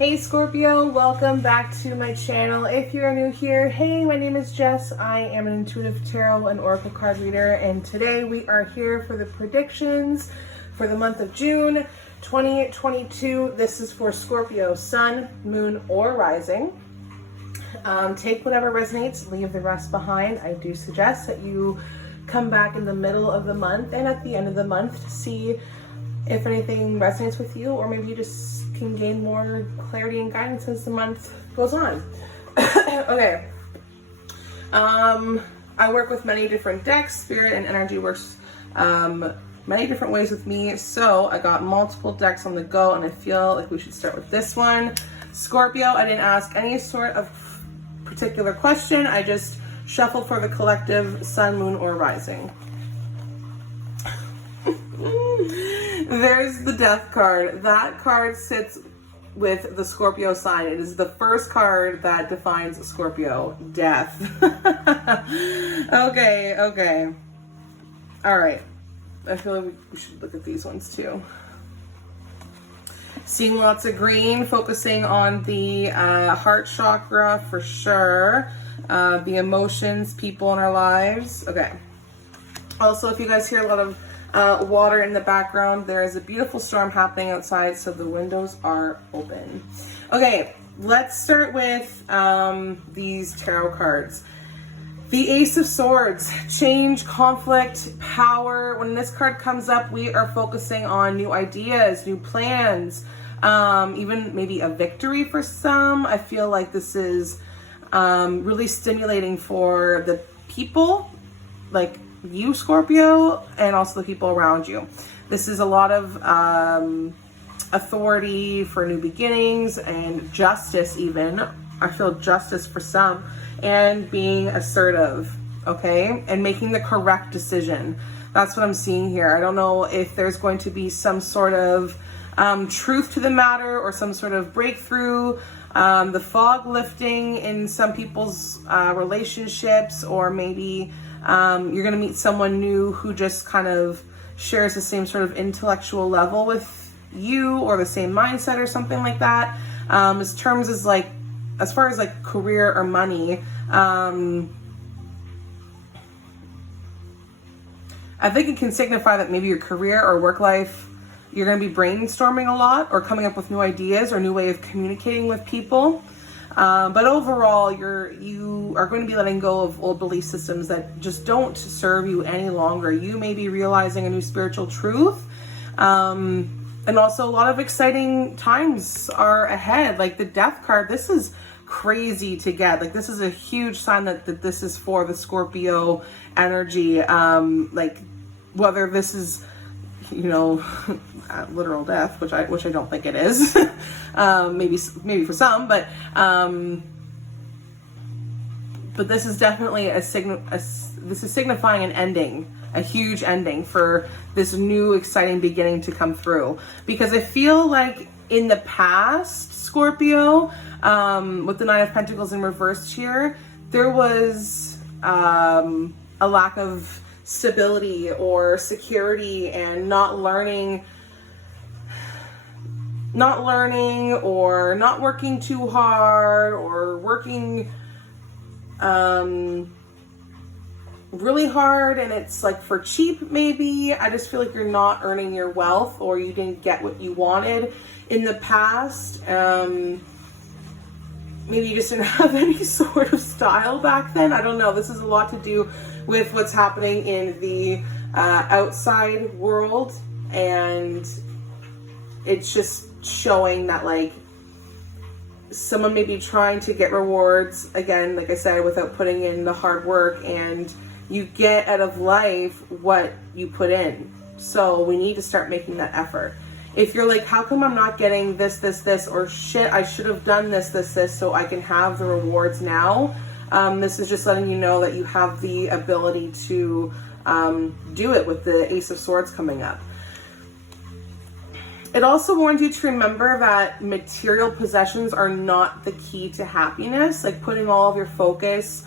Hey Scorpio, welcome back to my channel. If you're new here, hey, my name is Jess. I am an intuitive tarot and oracle card reader, and today we are here for the predictions for the month of June 2022. This is for Scorpio, sun, moon, or rising. Take whatever resonates, leave the rest behind. I do suggest that you come back in the middle of the month and at the end of the month to see if anything resonates with you, or maybe you just can gain more clarity and guidance as the month goes on. Okay. I work with many different decks. Spirit and energy works many different ways with me. So I got multiple decks on the go, and I feel like we should start with this one. Scorpio, I didn't ask any sort of particular question. I just shuffled for the collective, sun, moon, or rising. There's the death card. That card sits with the Scorpio sign. It is the first card that defines Scorpio, death. Okay. All right. I feel like we should look at these ones too. Seeing lots of green, focusing on the heart chakra for sure. The emotions, people in our lives. Okay. Also, if you guys hear a lot of water in the background, there is a beautiful storm happening outside, so the windows are open. Okay, let's start with these tarot cards. The Ace of Swords, change, conflict, power. When this card comes up, we are focusing on new ideas, new plans, even maybe a victory for some. I feel like this is really stimulating for the people, like you, Scorpio, and also the people around you. This is a lot of authority for new beginnings and justice even. I feel justice for some, and being assertive, okay? And making the correct decision. That's what I'm seeing here. I don't know if there's going to be some sort of truth to the matter or some sort of breakthrough, the fog lifting in some people's relationships, or maybe you're going to meet someone new who just kind of shares the same sort of intellectual level with you, or the same mindset or something like that. As far as like career or money, I think it can signify that maybe your career or work life, you're going to be brainstorming a lot or coming up with new ideas or new way of communicating with people. But overall, you are going to be letting go of old belief systems that just don't serve you any longer. You may be realizing a new spiritual truth. And also a lot of exciting times are ahead. Like the death card, this is crazy to get. Like this is a huge sign that this is for the Scorpio energy. Like whether this is, literal death, which I don't think it is. maybe for some, but this is definitely this is signifying an ending, a huge ending for this new exciting beginning to come through. Because I feel like in the past, Scorpio, with the Nine of Pentacles in reversed here, there was a lack of stability or security, and not learning or not working too hard, or working really hard, and it's like for cheap maybe. I just feel like you're not earning your wealth, or you didn't get what you wanted in the past. Maybe you just didn't have any sort of style back then. I don't know. This is a lot to do with what's happening in the outside world, and it's just showing that like someone may be trying to get rewards, again, like I said, without putting in the hard work, and you get out of life what you put in. So we need to start making that effort. If you're like, how come I'm not getting this, or shit, I should have done this, so I can have the rewards now. This is just letting you know that you have the ability to do it with the Ace of Swords coming up. It also warns you to remember that material possessions are not the key to happiness. Like putting all of your focus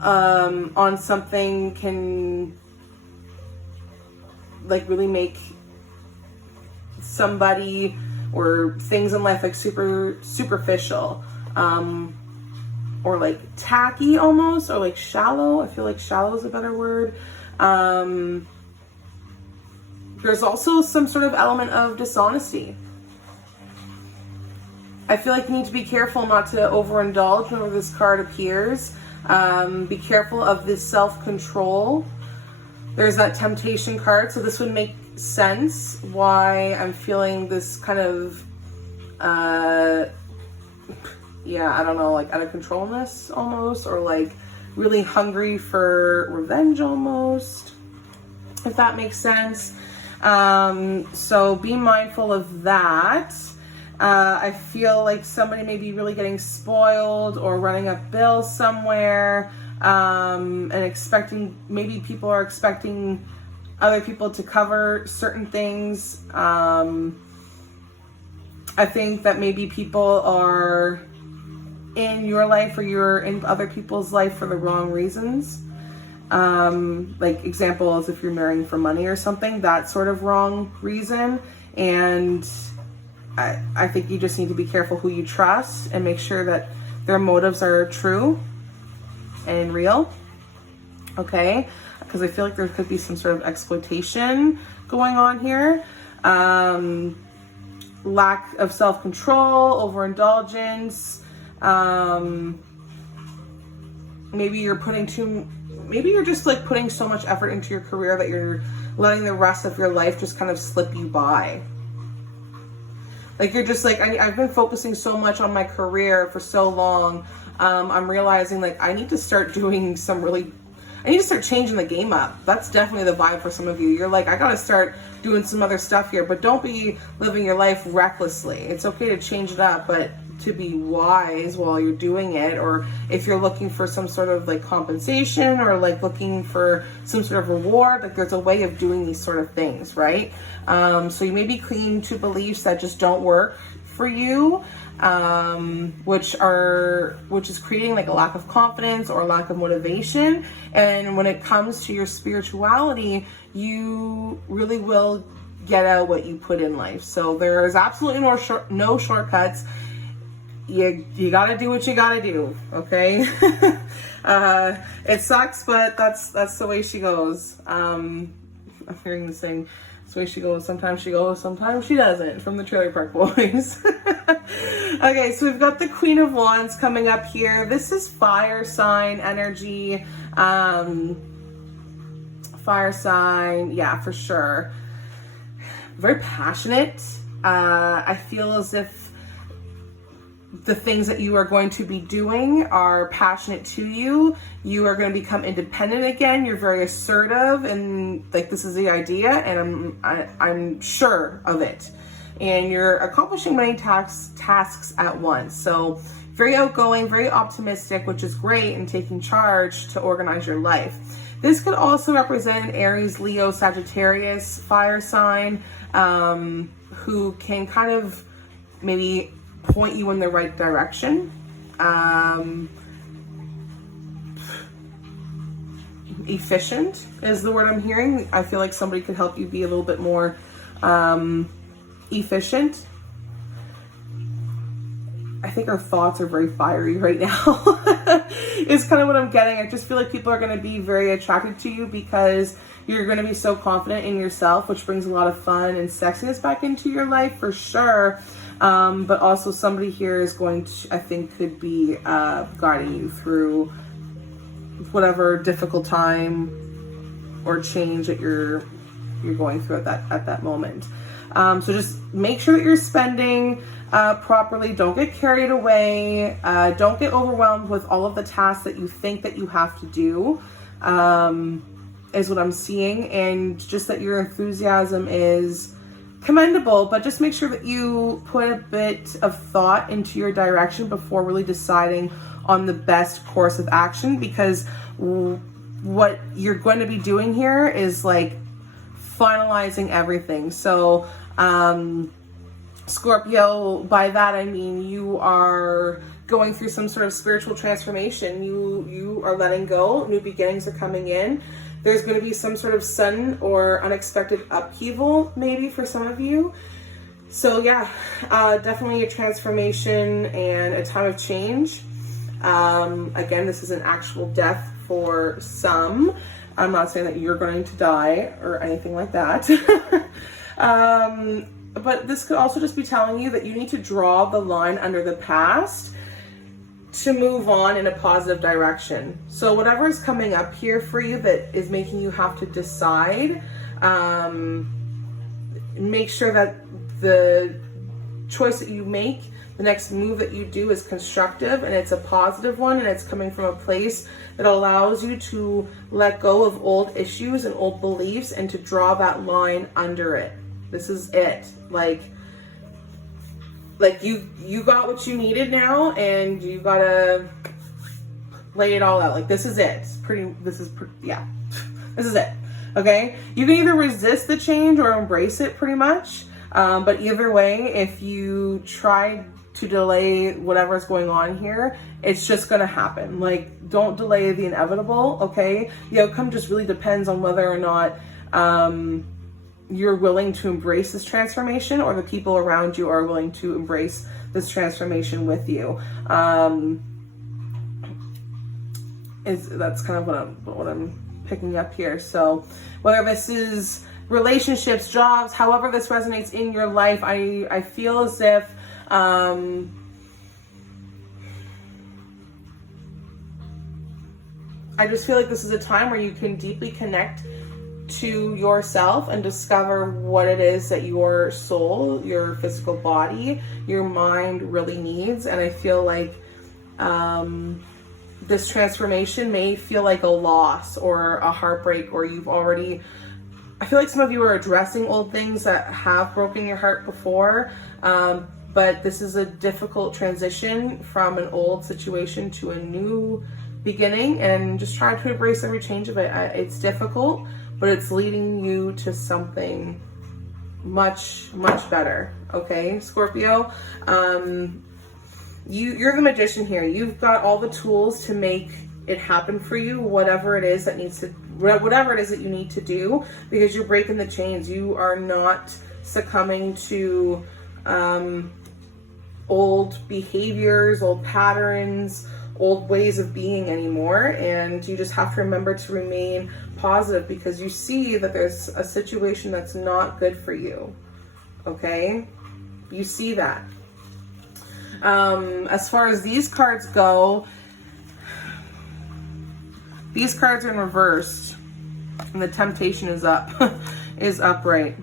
on something can like really make somebody or things in life like super superficial, or like tacky almost, or like shallow. I feel like shallow is a better word. There's also some sort of element of dishonesty. I feel like you need to be careful not to overindulge whenever this card appears. Be careful of this self-control. There's that temptation card, so this would make sense why I'm feeling this kind of, yeah, I don't know, like out of controlness almost, or like really hungry for revenge almost, if that makes sense. So be mindful of that. I feel like somebody may be really getting spoiled or running up bills somewhere, and expecting, maybe people are expecting other people to cover certain things. I think that maybe people are in your life or you're in other people's life for the wrong reasons. Like examples, if you're marrying for money or something, that sort of wrong reason. And I think you just need to be careful who you trust and make sure that their motives are true and real. Okay? Because I feel like there could be some sort of exploitation going on here. Lack of self-control, overindulgence. Maybe you're just like putting so much effort into your career that you're letting the rest of your life just kind of slip you by. Like you're just like, I've been focusing so much on my career for so long. I'm realizing like I need to start doing I need to start changing the game up. That's definitely the vibe for some of you. You're like, I gotta start doing some other stuff here, but don't be living your life recklessly. It's okay to change it up, but to be wise while you're doing it, or if you're looking for some sort of like compensation or like looking for some sort of reward, like there's a way of doing these sort of things, right? So you may be clinging to beliefs that just don't work for you, which is creating like a lack of confidence or lack of motivation. And when it comes to your spirituality, you really will get out what you put in life. So there is absolutely no shortcuts. You gotta do what you gotta do, okay? It sucks, but that's the way she goes. I'm hearing the same. That's the way she goes. Sometimes she goes, sometimes she doesn't, from the Trailer Park Boys. Okay, so we've got the Queen of Wands coming up here. This is fire sign energy. Fire sign, yeah, for sure. Very passionate. I feel as if the things that you are going to be doing are passionate to you. You are going to become independent again. You're very assertive, and like this is the idea, and I'm sure of it. And you're accomplishing many tasks at once. So very outgoing, very optimistic, which is great, and taking charge to organize your life. This could also represent an Aries, Leo, Sagittarius fire sign, who can kind of maybe point you in the right direction. Efficient is the word I'm hearing. I feel like somebody could help you be a little bit more efficient. I think our thoughts are very fiery right now. Is kind of what I'm getting. I just feel like people are going to be very attracted to you because you're going to be so confident in yourself, which brings a lot of fun and sexiness back into your life for sure. But also somebody here is going to, I think, could be guiding you through whatever difficult time or change that you're going through at that moment. So just make sure that you're spending properly. Don't get carried away. Don't get overwhelmed with all of the tasks that you think that you have to do, is what I'm seeing. And just that your enthusiasm is commendable, but just make sure that you put a bit of thought into your direction before really deciding on the best course of action, because what you're going to be doing here is like finalizing everything. So Scorpio, by that I mean you are going through some sort of spiritual transformation. You are letting go. New beginnings are coming in. There's going to be some sort of sudden or unexpected upheaval maybe for some of you. So yeah, definitely a transformation and a time of change. Again, this is an actual death for some. I'm not saying that you're going to die or anything like that. But this could also just be telling you that you need to draw the line under the past to move on in a positive direction. So whatever is coming up here for you that is making you have to decide, make sure that the choice that you make, the next move that you do, is constructive and it's a positive one, and it's coming from a place that allows you to let go of old issues and old beliefs and to draw that line under it. This is it. Like you got what you needed now, and you gotta lay it all out. Like, this is it. This is it. Okay? You can either resist the change or embrace it, pretty much. But either way, if you try to delay whatever's going on here, it's just gonna happen. Like, don't delay the inevitable, okay? The outcome just really depends on whether or not you're willing to embrace this transformation, or the people around you are willing to embrace this transformation with you. That's kind of what I'm picking up here. So whether this is relationships, jobs, however this resonates in your life, I feel as if I just feel like this is a time where you can deeply connect to yourself and discover what it is that your soul, your physical body, your mind really needs. And I feel like this transformation may feel like a loss or a heartbreak, or I feel like some of you are addressing old things that have broken your heart before, but this is a difficult transition from an old situation to a new beginning, and just try to embrace every change of it. It's difficult, but it's leading you to something much, much better. Okay, Scorpio? You're the magician here. You've got all the tools to make it happen for you, whatever it is that you need to do, because you're breaking the chains. You are not succumbing to old behaviors, old patterns, old ways of being anymore. And you just have to remember to remain positive, because you see that there's a situation that's not good for you. Okay? You see that. As far as these cards go, these cards are in reversed, and the temptation is up, is upright.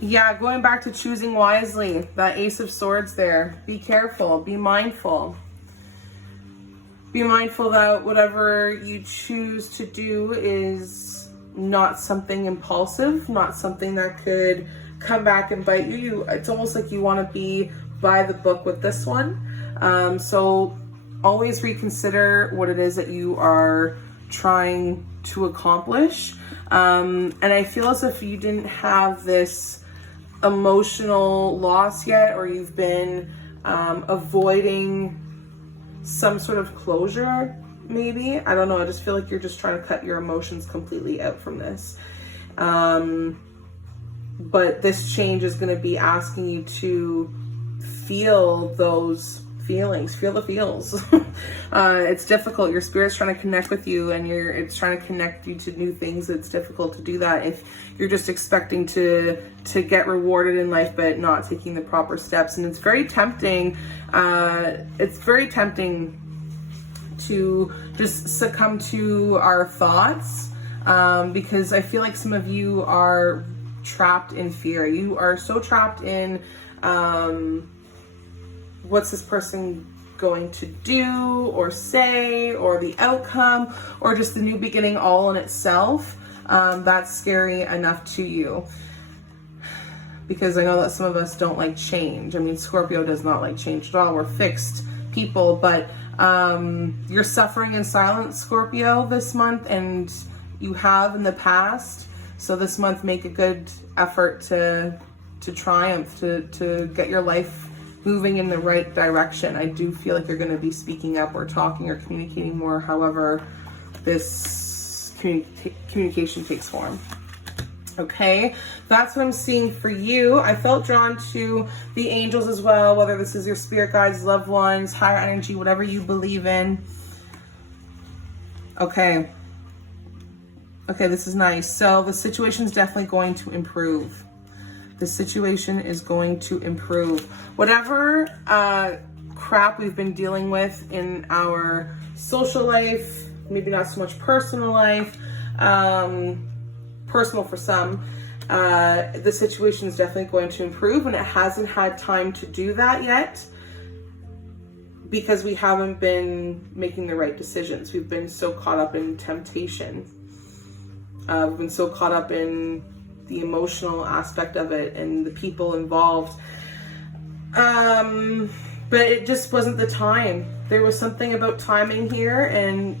Yeah, going back to choosing wisely, that Ace of Swords there. Be careful, be mindful. Be mindful that whatever you choose to do is not something impulsive, not something that could come back and bite you. It's almost like you want to be by the book with this one. So always reconsider what it is that you are trying to accomplish. And I feel as if you didn't have this emotional loss yet, or you've been avoiding some sort of closure, maybe. I don't know. I just feel like you're just trying to cut your emotions completely out from this. But this change is going to be asking you to feel those feelings, feel the feels. It's difficult. Your spirit's trying to connect with you, and it's trying to connect you to new things. It's difficult to do that if you're just expecting to get rewarded in life, but not taking the proper steps. And it's very tempting. It's very tempting to just succumb to our thoughts, because I feel like some of you are trapped in fear. You are so trapped in what's this person going to do or say, or the outcome, or just the new beginning all in itself. That's scary enough to you, because I know that some of us don't like change. I mean, Scorpio does not like change at all. We're fixed people, but you're suffering in silence, Scorpio, this month, and you have in the past. So this month, make a good effort to triumph, to get your life moving in the right direction. I do feel like you're going to be speaking up or talking or communicating more, however this communication takes form. Okay, that's what I'm seeing for you. I felt drawn to the angels as well, whether this is your spirit guides, loved ones, higher energy, whatever you believe in. Okay. Okay, this is nice. So the situation is definitely going to improve. The situation is going to improve. Whatever crap we've been dealing with in our social life, maybe not so much personal life, personal for some, the situation is definitely going to improve, and it hasn't had time to do that yet because we haven't been making the right decisions. We've been so caught up in temptation. We've been so caught up in the emotional aspect of it and the people involved. But it just wasn't the time. There was something about timing here, and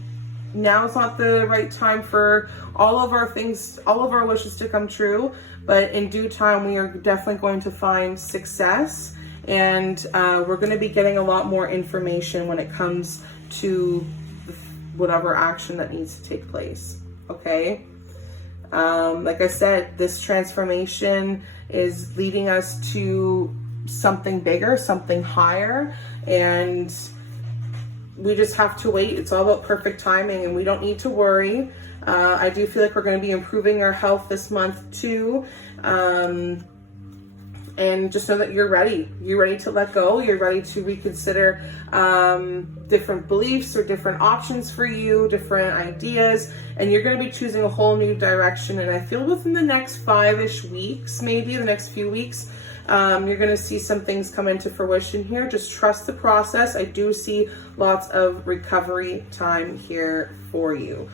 now it's not the right time for all of our things, all of our wishes to come true. But in due time, we are definitely going to find success, and we're going to be getting a lot more information when it comes to whatever action that needs to take place. Okay. Like I said, this transformation is leading us to something bigger, something higher, and we just have to wait. It's all about perfect timing, and we don't need to worry. I do feel like we're going to be improving our health this month too. And just know that you're ready. You're ready to let go. You're ready to reconsider different beliefs or different options for you, different ideas, and you're going to be choosing a whole new direction. And I feel within the next 5-ish weeks, maybe the next few weeks, you're going to see some things come into fruition here. Just trust the process. I do see lots of recovery time here for you,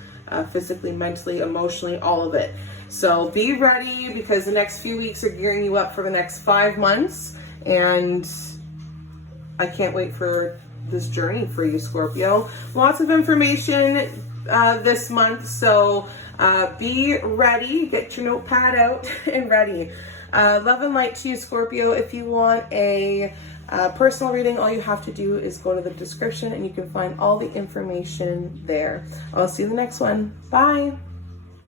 physically, mentally, emotionally, all of it. So be ready, because the next few weeks are gearing you up for the next 5 months, and I can't wait for this journey for you, Scorpio. Lots of information this month, so be ready. Get your notepad out and ready. Love and light to you, Scorpio. If you want a personal reading, all you have to do is go to the description and you can find all the information there. I'll see you in the next one. Bye.